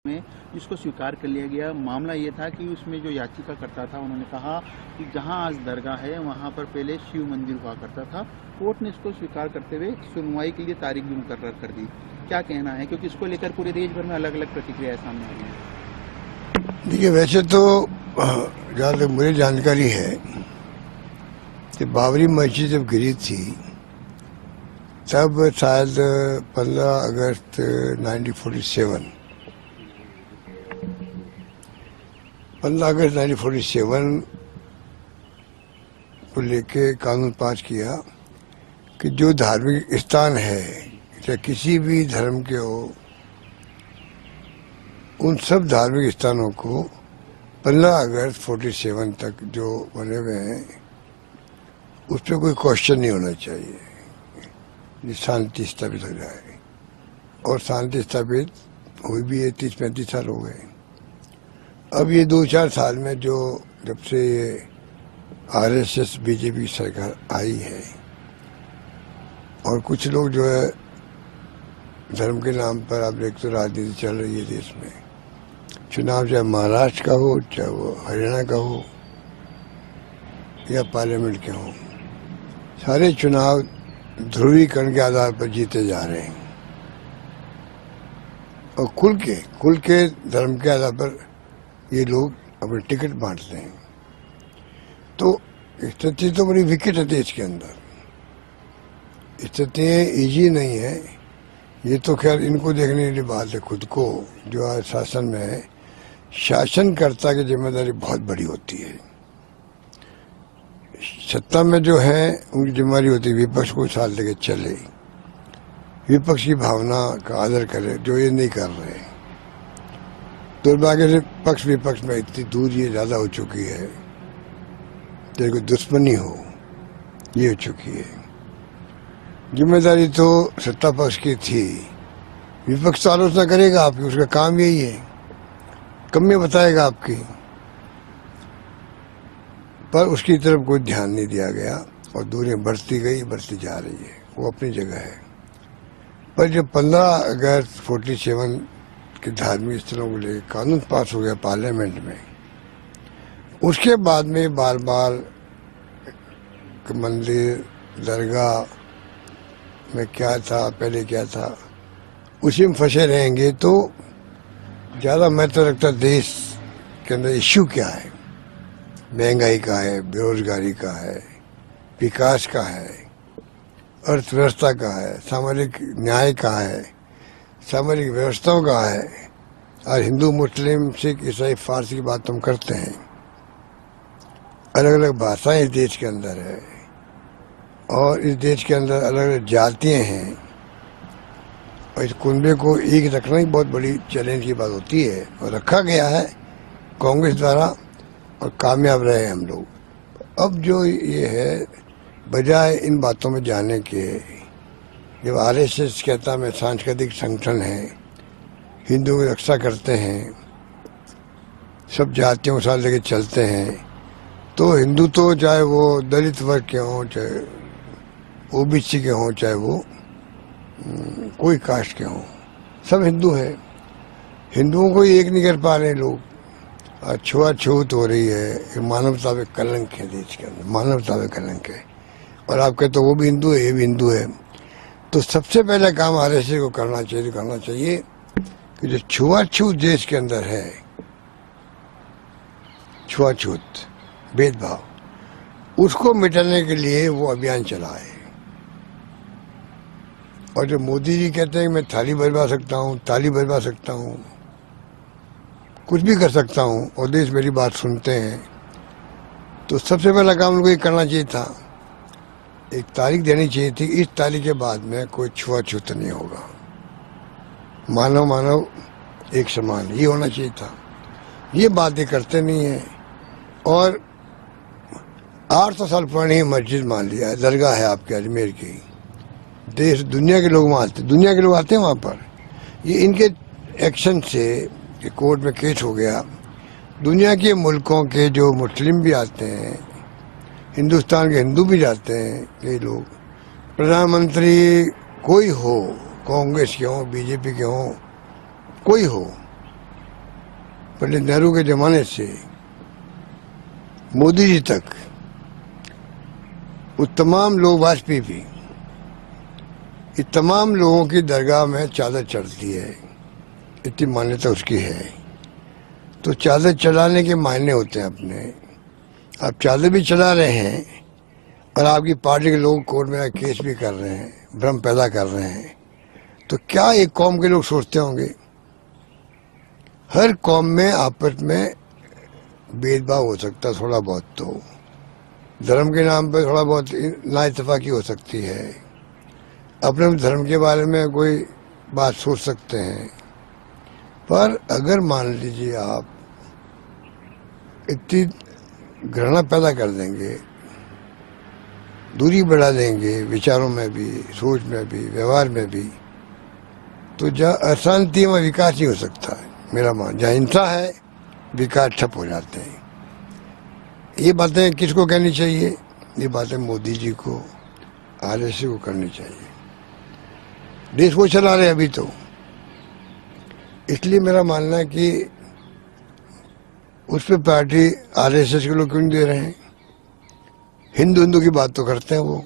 में जिसको स्वीकार कर लिया गया। मामला ये था कि उसमें जो याचिकाकर्ता था उन्होंने कहा कि जहां आज दरगाह है वहां पर पहले शिव मंदिर हुआ करता था। कोर्ट ने इसको स्वीकार करते हुए सुनवाई के लिए तारीख भी मुकर्रर कर दी। क्या कहना है, क्योंकि इसको लेकर पूरे देश भर में अलग अलग प्रतिक्रियाएं सामने आ रही है। देखिए, वैसे तो जहाँ तक मुझे जानकारी है कि बाबरी मस्जिद जब गिरी थी तब शायद 15 अगस्त 1947 को लेके कानून पास किया कि जो धार्मिक स्थान है चाहे किसी भी धर्म के हो, उन सब धार्मिक स्थानों को 15 अगस्त 47 तक जो बने हुए हैं उस पर कोई क्वेश्चन नहीं होना चाहिए, शांति स्थापित हो जाए। और शांति स्थापित हुई भी है। 30-35 साल हो गए। अब ये 2-4 साल में जो जब से ये आरएसएस बीजेपी सरकार आई है और कुछ लोग जो है धर्म के नाम पर, अब एक तो राजनीति चल रही है देश में, चुनाव चाहे महाराष्ट्र का हो चाहे वो हरियाणा का हो या पार्लियामेंट के हो, सारे चुनाव ध्रुवीकरण के आधार पर जीते जा रहे हैं और खुल के धर्म के आधार पर ये लोग अपने टिकट बांटते हैं। तो स्थिति तो बड़ी विकट है देश के अंदर। स्थिति इजी नहीं है। ये तो खैर इनको देखने की बात है, खुद को जो आज शासन में है, शासनकर्ता की जिम्मेदारी बहुत बड़ी होती है। सत्ता में जो है उनकी जिम्मेदारी होती है विपक्ष को साथ लेके चले, विपक्ष की भावना का आदर करे, जो ये नहीं कर रहे। दुर्भाग्य से पक्ष विपक्ष में इतनी दूरी ज्यादा हो चुकी है, तेरे को दुश्मनी हो ये हो चुकी है। जिम्मेदारी तो सत्ता पक्ष की थी, विपक्ष तो आलोचना करेगा आपकी, उसका काम यही है, कमियां बताएगा आपकी, पर उसकी तरफ कोई ध्यान नहीं दिया गया और दूरियां बढ़ती गई, बढ़ती जा रही है। वो अपनी जगह है। पर जब 15 अगस्त 47 के धार्मिक स्थलों को लेकर कानून पास हो गया पार्लियामेंट में, उसके बाद में बार बार मंदिर दरगाह में क्या था, पहले क्या था, उसी में फंसे रहेंगे तो ज़्यादा महत्व रखता देश के अंदर इश्यू क्या है, महंगाई का है, बेरोजगारी का है, विकास का है, अर्थव्यवस्था का है, सामाजिक न्याय का है, सामाजिक व्यवस्थाओं का है। और हिंदू मुस्लिम सिख ईसाई फारसी की बात हम करते हैं, अलग अलग भाषाएं इस देश के अंदर है और इस देश के अंदर अलग अलग जातियाँ हैं और इस कुनबे को एक रखना ही बहुत बड़ी चैलेंज की बात होती है और रखा गया है कांग्रेस द्वारा और कामयाब रहे हम लोग। अब जो ये है, बजाय इन बातों में जाने के, जब आरएसएस कहता मैं सांस्कृतिक संगठन है, हिंदुओं की रक्षा करते हैं, सब जातियों के साथ लेके चलते हैं, तो हिंदू तो चाहे वो दलित वर्ग के हों, चाहे ओबीसी के हों, चाहे वो कोई कास्ट के हों, सब हिंदू हैं। हिंदुओं को एक नहीं कर पा रहे लोग। छुआछूत हो रही है, ये मानवता पे कलंक है देश के अंदर, मानवता पे कलंक है। और आप कहते हो वो भी हिंदू है, ये भी हिंदू है। तो सबसे पहला काम आरएसएस को करना चाहिए कि जो छुआछूत देश के अंदर है, छुआछूत भेदभाव, उसको मिटाने के लिए वो अभियान चलाए। और जो मोदी जी कहते हैं कि मैं थाली बजवा सकता हूँ, ताली बजवा सकता हूँ, कुछ भी कर सकता हूँ और देश मेरी बात सुनते हैं, तो सबसे पहला काम उनको ये करना चाहिए था, एक तारीख देनी चाहिए थी, इस तारीख के बाद में कोई छुआछूत नहीं होगा, मानव मानव एक समान, ये होना चाहिए था। ये बातें करते नहीं है। और 800 साल पुरानी मस्जिद मान लिया है, दरगाह है आपके अजमेर की, देश दुनिया के लोग वहाँ आते, दुनिया के लोग आते हैं वहाँ पर। ये इनके एक्शन से कि कोर्ट में केस हो गया, दुनिया के मुल्कों के जो मुस्लिम भी आते हैं, हिंदुस्तान के हिंदू भी जाते हैं कई लोग। प्रधानमंत्री कोई हो, कांग्रेस के हों, बीजेपी के हों, कोई हो, पंडित नेहरू के जमाने से मोदी जी तक वो तमाम लोग, वाजपेयी भी, ये तमाम लोगों की दरगाह में चादर चढ़ती है, इतनी मान्यता उसकी है। तो चादर चढ़ाने के मायने होते हैं अपने। आप चादर भी चढ़ा रहे हैं और आपकी पार्टी के लोग कोर्ट में केस भी कर रहे हैं, भ्रम पैदा कर रहे हैं, तो क्या एक कौम के लोग सोचते होंगे? हर कौम में आपस में भेदभाव हो सकता है, थोड़ा बहुत तो धर्म के नाम पर थोड़ा बहुत नाइतफाकी हो सकती है, अपने धर्म के बारे में कोई बात सोच सकते हैं, पर अगर मान लीजिए आप इतनी घृणा पैदा कर देंगे, दूरी बढ़ा देंगे विचारों में भी, सोच में भी, व्यवहार में भी, तो जहाँ अशांति में विकास नहीं हो सकता है। मेरा मान, जहाँ हिंसा है विकास ठप हो जाते हैं। ये बातें किसको कहनी चाहिए? ये बातें मोदी जी को, आरएसएस को करनी चाहिए। देश वो चला रहे अभी तो, इसलिए मेरा मानना है कि उस पर पार्टी आरएसएस के लोग क्यों नहीं दे रहे हैं? हिंदू हिंदू की बात तो करते हैं वो।